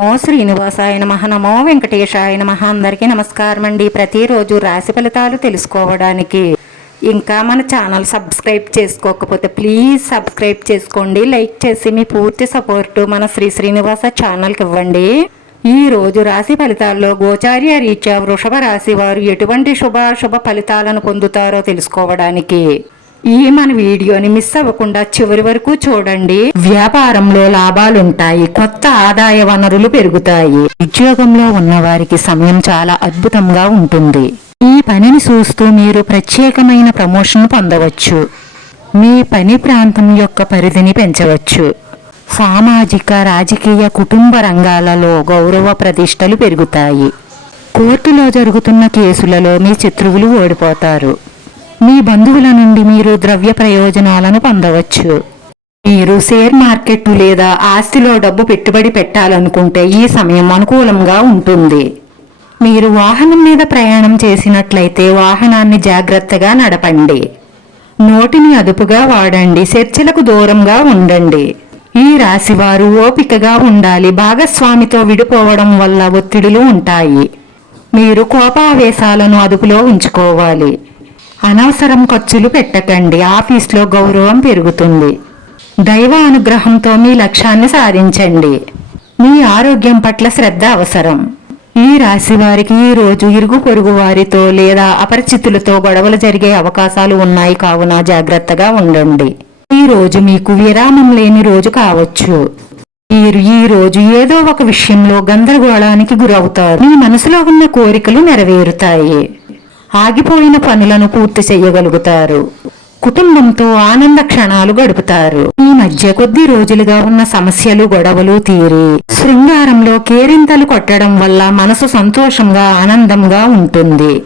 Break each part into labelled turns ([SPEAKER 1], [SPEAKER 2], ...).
[SPEAKER 1] నమో శ్రీనివాసాయ నమ. నమో వెంకటేశాయ నమ. అందరికీ నమస్కారం అండి ప్రతిరోజు రాశి ఫలితాలు తెలుసుకోవడానికి. ఇంకా మన ఛానల్ సబ్స్క్రైబ్ చేసుకోకపోతే ప్లీజ్ సబ్స్క్రైబ్ చేసుకోండి. లైక్ చేసి మీ పూర్తి సపోర్టు మన శ్రీ శ్రీనివాస ఛానల్కి ఇవ్వండి. ఈ రోజు రాశి ఫలితాల్లో గోచార్య రీత్యా వృషభ రాశి వారు ఎటువంటి శుభాశుభ ఫలితాలను పొందుతారో తెలుసుకోవడానికి. ఈ మన వీడియోని మిస్ అవ్వకుండా చివరి వరకు చూడండి. వ్యాపారంలో లాభాలుంటాయి కొత్త ఆదాయ వనరులు పెరుగుతాయి. ఉద్యోగంలో ఉన్న వారికి సమయం చాలా అద్భుతంగా ఉంటుంది. ఈ పనిని చూస్తూ మీరు ప్రత్యేకమైన ప్రమోషన్ పొందవచ్చు. మీ పని ప్రాంతం యొక్క పరిధిని పెంచవచ్చు. సామాజిక రాజకీయ కుటుంబ రంగాలలో గౌరవ ప్రతిష్టలు పెరుగుతాయి. కోర్టులో జరుగుతున్న కేసులలో మీ శత్రువులు ఓడిపోతారు. మీ బంధువుల నుండి మీరు ద్రవ్య ప్రయోజనాలను పొందవచ్చు. మీరు షేర్ మార్కెట్ లేదా ఆస్తిలో డబ్బు పెట్టుబడి పెట్టాలనుకుంటే ఈ సమయం అనుకూలంగా ఉంటుంది. మీరు వాహనం మీద ప్రయాణం చేసినట్లయితే వాహనాన్ని జాగ్రత్తగా నడపండి. నోటిని అదుపుగా వాడండి చర్చలకు దూరంగా ఉండండి. ఈ రాశివారు ఓపికగా ఉండాలి భాగస్వామితో విడిపోవడం వల్ల ఒత్తిడులు ఉంటాయి. మీరు కోపావేశాలను అదుపులో ఉంచుకోవాలి. అనవసరం ఖర్చులు పెట్టకండి. ఆఫీస్లో గౌరవం పెరుగుతుంది. దైవ అనుగ్రహంతో మీ లక్ష్యాన్ని సాధించండి. మీ ఆరోగ్యం పట్ల శ్రద్ధ అవసరం. ఈ రాశి వారికి ఈ రోజు ఇరుగు పొరుగు వారితో లేదా అపరిచితులతో గొడవలు జరిగే అవకాశాలు ఉన్నాయి కావున జాగ్రత్తగా ఉండండి. ఈ రోజు మీకు విరామం లేని రోజు కావచ్చు. మీరు ఈ రోజు ఏదో ఒక విషయంలో గందరగోళానికి గురవుతారు. మీ మనసులో ఉన్న కోరికలు నెరవేరుతాయి. ఆగిపోయిన పనులను పూర్తి చేయగలుగుతారు. కుటుంబంతో ఆనంద క్షణాలు గడుపుతారు. ఈ మధ్య కొద్ది రోజులుగా ఉన్న సమస్యలు గొడవలు తీరి శృంగారంలో కేరింతలు కొట్టడం వల్ల మనసు సంతోషంగా ఆనందంగా ఉంటుంది.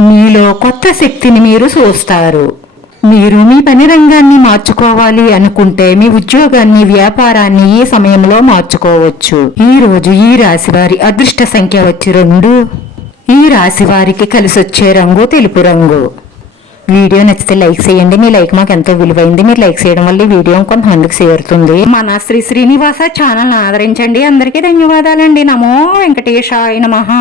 [SPEAKER 1] మీలో కొత్త శక్తిని మీరు చూస్తారు. మీరు మీ పని రంగాన్ని మార్చుకోవాలి అనుకుంటే మీ ఉద్యోగాన్ని వ్యాపారాన్ని ఈ సమయంలో మార్చుకోవచ్చు? ఈ రోజు ఈ రాశి వారి అదృష్ట సంఖ్య వచ్చి రెండు ఈ రాశి వారికి కలిసొచ్చే రంగు తెలుపు రంగు. వీడియో నచ్చితే లైక్ చేయండి. మీ లైక్ మాకు ఎంతో విలువైంది. మీరు లైక్ చేయడం వల్ల వీడియో కొంతమందికి చేరుతుంది. మన శ్రీ శ్రీనివాస ఛానల్ ఆదరించండి. అందరికీ ధన్యవాదాలండి. నమో వెంకటేశాయ నమః.